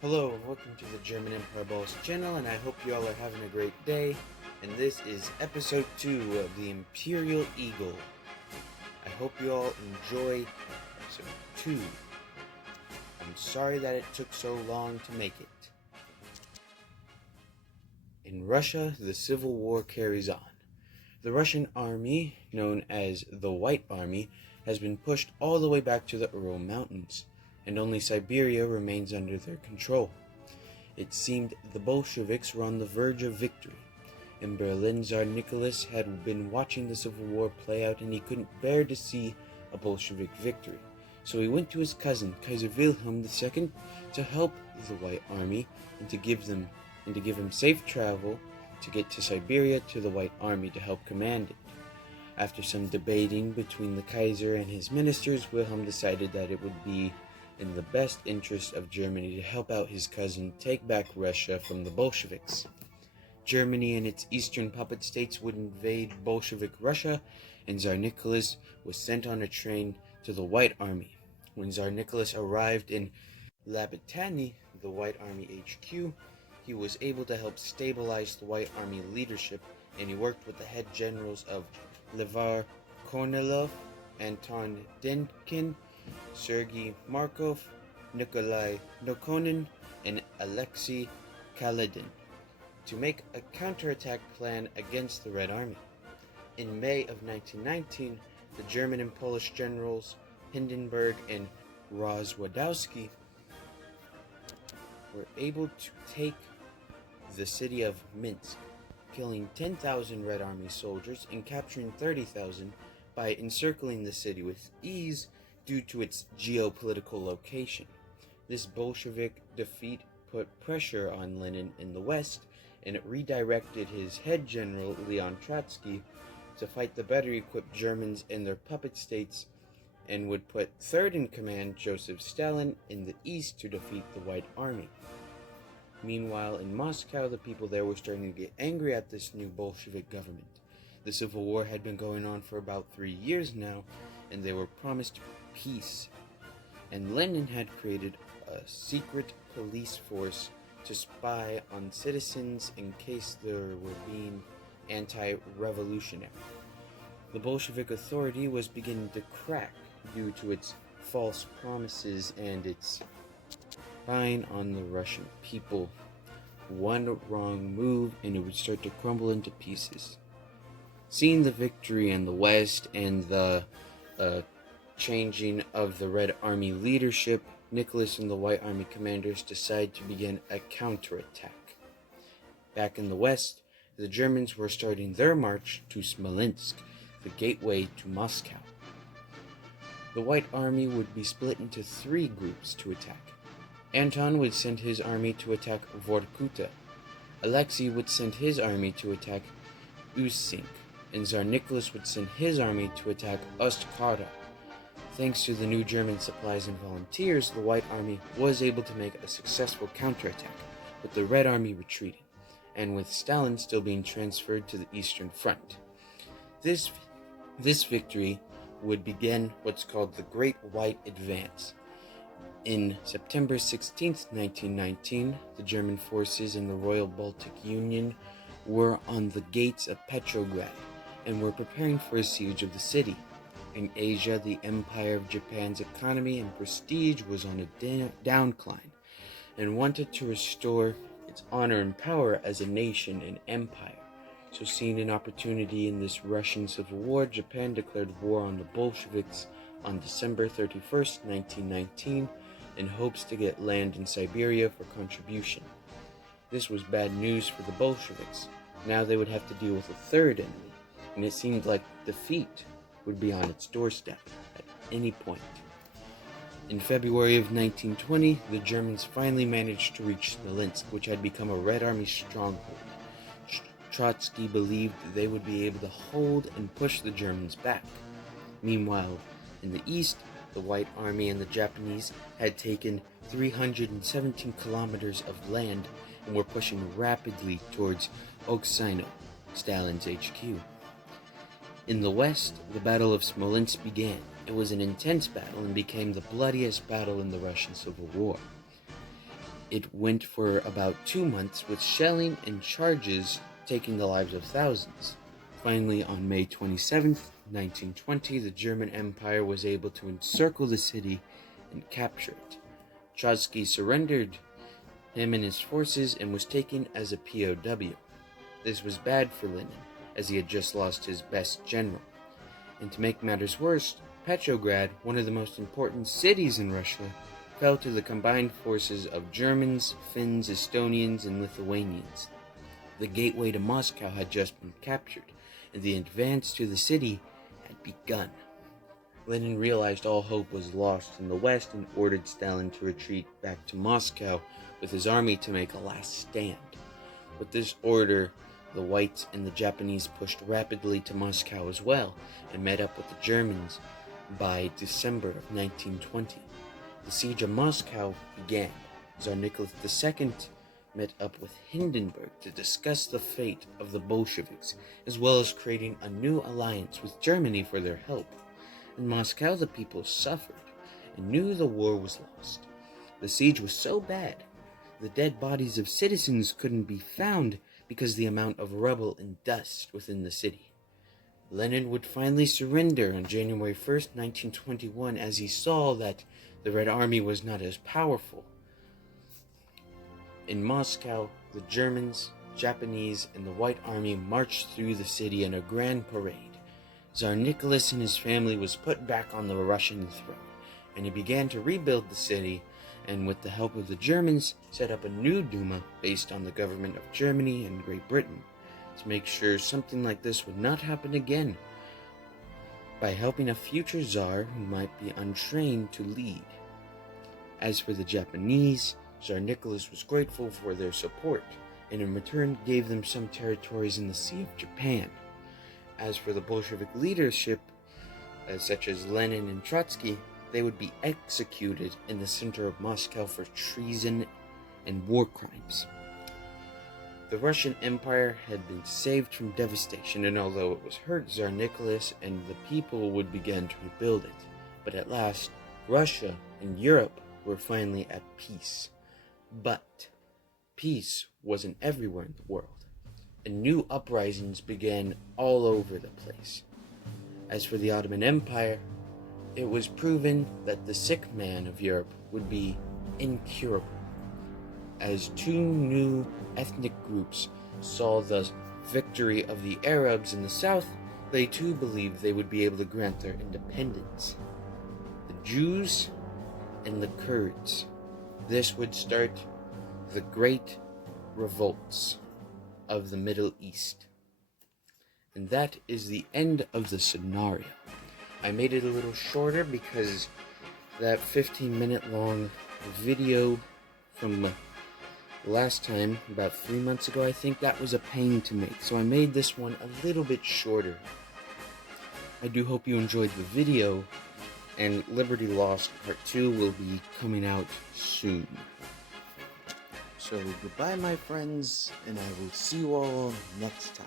Hello and welcome to the German Empire Balls channel, and I hope you all are having a great day. And this is episode 2 of the Imperial Eagle. I hope you all enjoy episode 2. I'm sorry that it took so long to make it. In Russia, the civil war carries on. The Russian army, known as the White Army, has been pushed all the way back to the Ural Mountains, and only Siberia remains under their control. It seemed the Bolsheviks were on the verge of victory. In Berlin, Tsar Nicholas had been watching the Civil War play out, and he couldn't bear to see a Bolshevik victory. So he went to his cousin, Kaiser Wilhelm II, to help the White Army and to give him safe travel to get to Siberia to the White Army to help command it. After some debating between the Kaiser and his ministers, Wilhelm decided that it would be in the best interest of Germany to help out his cousin take back Russia from the Bolsheviks. Germany and its eastern puppet states would invade Bolshevik Russia, and Tsar Nicholas was sent on a train to the White Army. When Tsar Nicholas arrived in Labitani, the White Army HQ, he was able to help stabilize the White Army leadership, and he worked with the head generals of Levar Kornilov, Anton Denkin, Sergei Markov, Nikolai Nokonin, and Alexei Kaledin to make a counterattack plan against the Red Army. In May of 1919, the German and Polish generals Hindenburg and Rozwadowski were able to take the city of Minsk, killing 10,000 Red Army soldiers and capturing 30,000 by encircling the city with ease due to its geopolitical location. This Bolshevik defeat put pressure on Lenin in the West, and it redirected his head general Leon Trotsky to fight the better equipped Germans in their puppet states, and would put third in command Joseph Stalin in the east to defeat the White Army. Meanwhile, in Moscow, the people there were starting to get angry at this new Bolshevik government. The Civil War had been going on for about 3 years now, and they were promised peace. And Lenin had created a secret police force to spy on citizens in case they were being anti-revolutionary. The Bolshevik authority was beginning to crack due to its false promises and its spying on the Russian people. One wrong move and it would start to crumble into pieces. Seeing the victory in the West and the changing of the Red Army leadership, Nicholas and the White Army commanders decide to begin a counterattack. Back in the West, the Germans were starting their march to Smolensk, the gateway to Moscow. The White Army would be split into 3 groups to attack. Anton would send his army to attack Vorkuta. Alexei would send his army to attack Usyk, and Tsar Nicholas would send his army to attack Ostkara. Thanks to the new German supplies and volunteers, the White Army was able to make a successful counterattack, with the Red Army retreating, and with Stalin still being transferred to the Eastern Front. This victory would begin what's called the Great White Advance. In September 16, 1919, the German forces in the Royal Baltic Union were on the gates of Petrograd and were preparing for a siege of the city. In Asia, the Empire of Japan's economy and prestige was on a downcline and wanted to restore its honor and power as a nation and empire. So seeing an opportunity in this Russian Civil War, Japan declared war on the Bolsheviks on December 31st, 1919, in hopes to get land in Siberia for contribution. This was bad news for the Bolsheviks. Now they would have to deal with a third enemy, and it seemed like defeat would be on its doorstep at any point. In February of 1920, the Germans finally managed to reach Smolensk, which had become a Red Army stronghold. Trotsky believed they would be able to hold and push the Germans back. Meanwhile, in the east, the White Army and the Japanese had taken 317 kilometers of land and were pushing rapidly towards Oksino, Stalin's HQ. In the west, the Battle of Smolensk began. It was an intense battle and became the bloodiest battle in the Russian Civil War. It went for about 2 months, with shelling and charges taking the lives of thousands. Finally, on May 27th, 1920, the German Empire was able to encircle the city and capture it. Trotsky surrendered him and his forces and was taken as a POW. This was bad for Lenin, as he had just lost his best general. And to make matters worse, Petrograd, one of the most important cities in Russia, fell to the combined forces of Germans, Finns, Estonians, and Lithuanians. The gateway to Moscow had just been captured, and the advance to the city had begun. Lenin realized all hope was lost in the west and ordered Stalin to retreat back to Moscow with his army to make a last stand. With this order, the Whites and the Japanese pushed rapidly to Moscow as well, and met up with the Germans by December of 1920. The siege of Moscow began. Tsar Nicholas II met up with Hindenburg to discuss the fate of the Bolsheviks, as well as creating a new alliance with Germany for their help. In Moscow, the people suffered and knew the war was lost. The siege was so bad, the dead bodies of citizens couldn't be found because the amount of rubble and dust within the city. Lenin would finally surrender on January 1st, 1921, as he saw that the Red Army was not as powerful. In Moscow, the Germans, Japanese, and the White Army marched through the city in a grand parade. Tsar Nicholas and his family was put back on the Russian throne, and he began to rebuild the city, and with the help of the Germans, set up a new Duma based on the government of Germany and Great Britain, to make sure something like this would not happen again, by helping a future Tsar who might be untrained to lead. As for the Japanese, Tsar Nicholas was grateful for their support, and in return gave them some territories in the Sea of Japan. As for the Bolshevik leadership, such as Lenin and Trotsky, they would be executed in the center of Moscow for treason and war crimes. The Russian Empire had been saved from devastation, and although it was hurt, Tsar Nicholas and the people would begin to rebuild it. But at last, Russia and Europe were finally at peace. But peace wasn't everywhere in the world, and new uprisings began all over the place. As for the Ottoman Empire, it was proven that the sick man of Europe would be incurable. As two new ethnic groups saw the victory of the Arabs in the south, they too believed they would be able to grant their independence. The Jews and the Kurds. This would start the great revolts of the Middle East. And that is the end of the scenario. I made it a little shorter because that 15-minute long video from last time, about 3 months ago, I think, that was a pain to make. So I made this one a little bit shorter. I do hope you enjoyed the video, and Liberty Lost Part 2 will be coming out soon. So goodbye, my friends, and I will see you all next time.